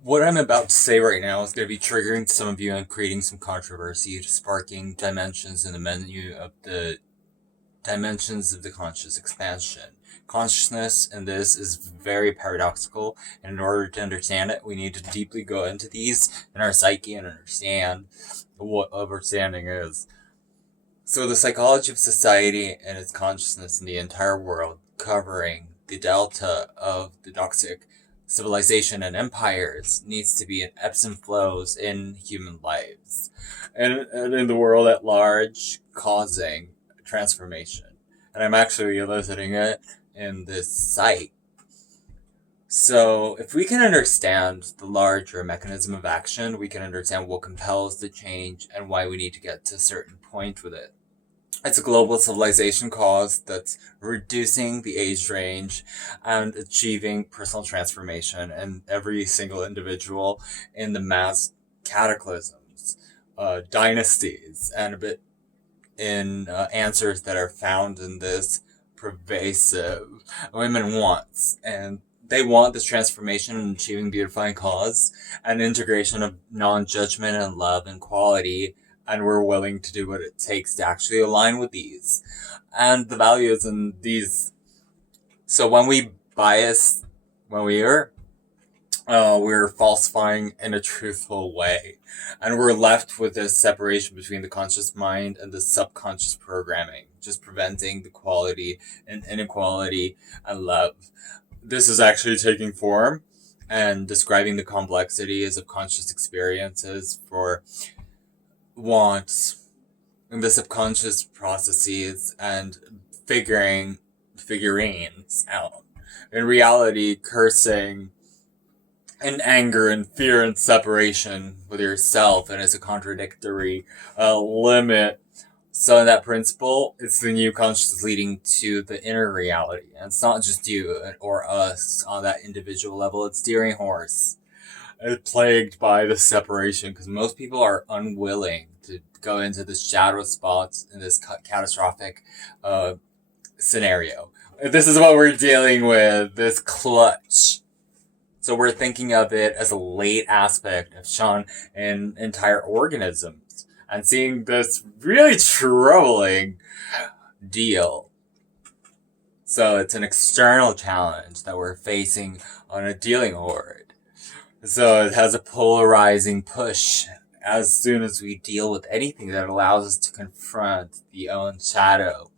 What I'm about to say right now is going to be triggering some of you and creating some controversy, sparking dimensions in the menu of the dimensions of the conscious expansion. Consciousness in this is very paradoxical, and in order to understand it, we need to deeply go into these in our psyche and understand what understanding is. So, the psychology of society and its consciousness in the entire world, covering the delta of the doxic civilization and empires, needs to be in ebbs and flows in human lives and in the world at large, causing transformation. And I'm actually eliciting it in this site. So, if we can understand the larger mechanism of action, we can understand what compels the change and why we need to get to a certain point with it. It's a global civilization cause that's reducing the age range and achieving personal transformation in every single individual in the mass cataclysms, dynasties, and a bit in answers that are found in this pervasive women wants. And they want this transformation and achieving beautifying cause and integration of non-judgment and love and quality, and we're willing to do what it takes to actually align with these and the values in these. So when we bias, when we're falsifying in a truthful way, and we're left with this separation between the conscious mind and the subconscious programming, just preventing the quality and inequality and love. This is actually taking form and describing the complexities of conscious experiences for wants and the subconscious processes and figuring figurines out. In reality, cursing and anger and fear and separation with yourself, and it's a contradictory limit. So in that principle, it's the new consciousness leading to the inner reality. And it's not just you or us on that individual level, it's steering horse. It's plagued by the separation because most people are unwilling to go into the shadow spots in this catastrophic uh, scenario. This is what we're dealing with, this clutch. So we're thinking of it as a late aspect of Sean and entire organisms and seeing this really troubling deal. So it's an external challenge that we're facing on a dealing horde. So it has a polarizing push as soon as we deal with anything that allows us to confront the own shadow.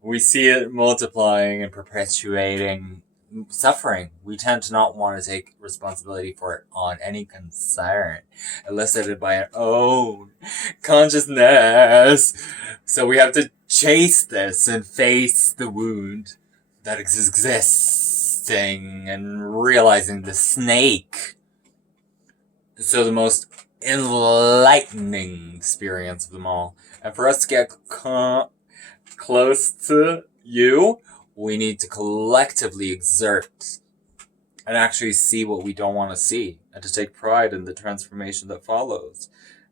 We see it multiplying and perpetuating suffering. We tend to not want to take responsibility for it on any concern elicited by our own consciousness. So we have to chase this and face the wound that is existing and realizing the snake. So the most enlightening experience of them all. And for us to get close to you, we need to collectively exert and actually see what we don't want to see and to take pride in the transformation that follows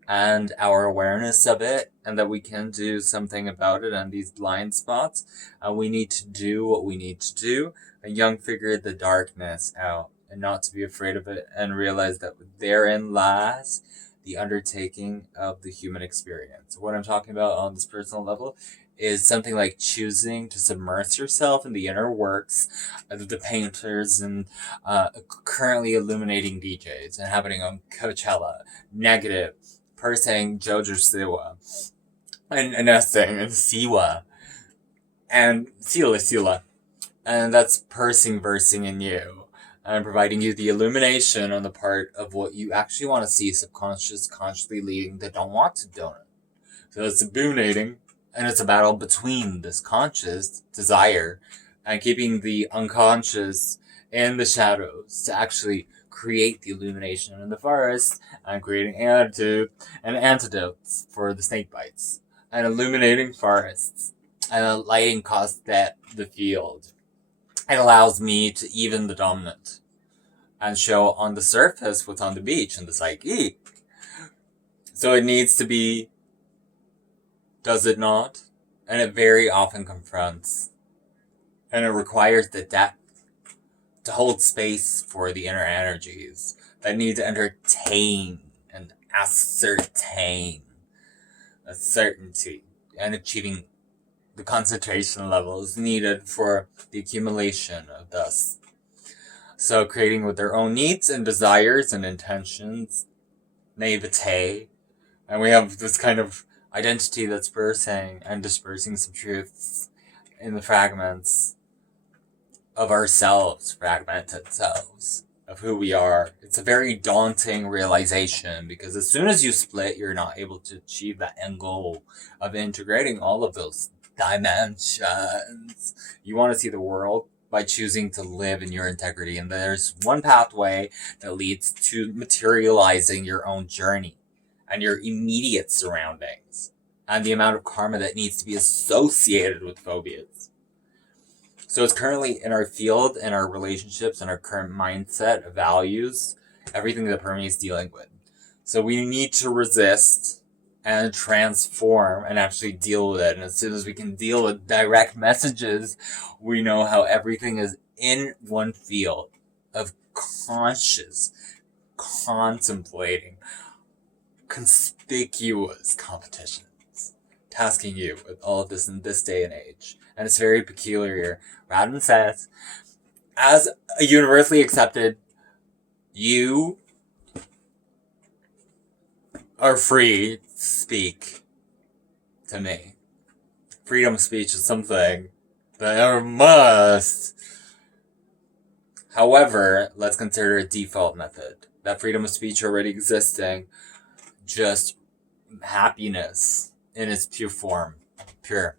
and our awareness of it, and that we can do something about it and these blind spots. And we need to do what we need to do and young figure the darkness out and not to be afraid of it and realize that therein lies the undertaking of the human experience. What I'm talking about on this personal level is something like choosing to submerge yourself in the inner works of the painters and currently illuminating DJs and happening on Coachella, Negative, Persang, Jojo Siwa, and Nesting, and Siwa, and Sila. And that's pursing versing in you. And providing you the illumination on the part of what you actually want to see subconscious, consciously leading that don't want to donut. So it's boonating, and it's a battle between this conscious desire and keeping the unconscious in the shadows to actually create the illumination in the forest and creating antidotes for the snake bites and illuminating forests and lighting caused that the field. It allows me to even the dominant and show on the surface what's on the beach in the psyche. So it needs to be, does it not? And it very often confronts. And it requires the depth to hold space for the inner energies that need to entertain and ascertain a certainty and achieving the concentration levels needed for the accumulation of dust. So creating with their own needs and desires and intentions, naivete, and we have this kind of identity that's bursting and dispersing some truths in the fragments of ourselves, fragmented selves, of who we are. It's a very daunting realization because as soon as you split, you're not able to achieve that end goal of integrating all of those dimensions. You want to see the world by choosing to live in your integrity. And there's one pathway that leads to materializing your own journey and your immediate surroundings and the amount of karma that needs to be associated with phobias. So it's currently in our field, in our relationships, in our current mindset of values, everything that permeates dealing with. So we need to resist and transform and actually deal with it. And as soon as we can deal with direct messages, we know how everything is in one field of conscious, contemplating, conspicuous competitions, tasking you with all of this in this day and age. And it's very peculiar. Radin says, as a universally accepted, you are free to speak to me. Freedom of speech is something that I must. However, let's consider a default method. That freedom of speech already existing, just happiness in its pure form. Pure.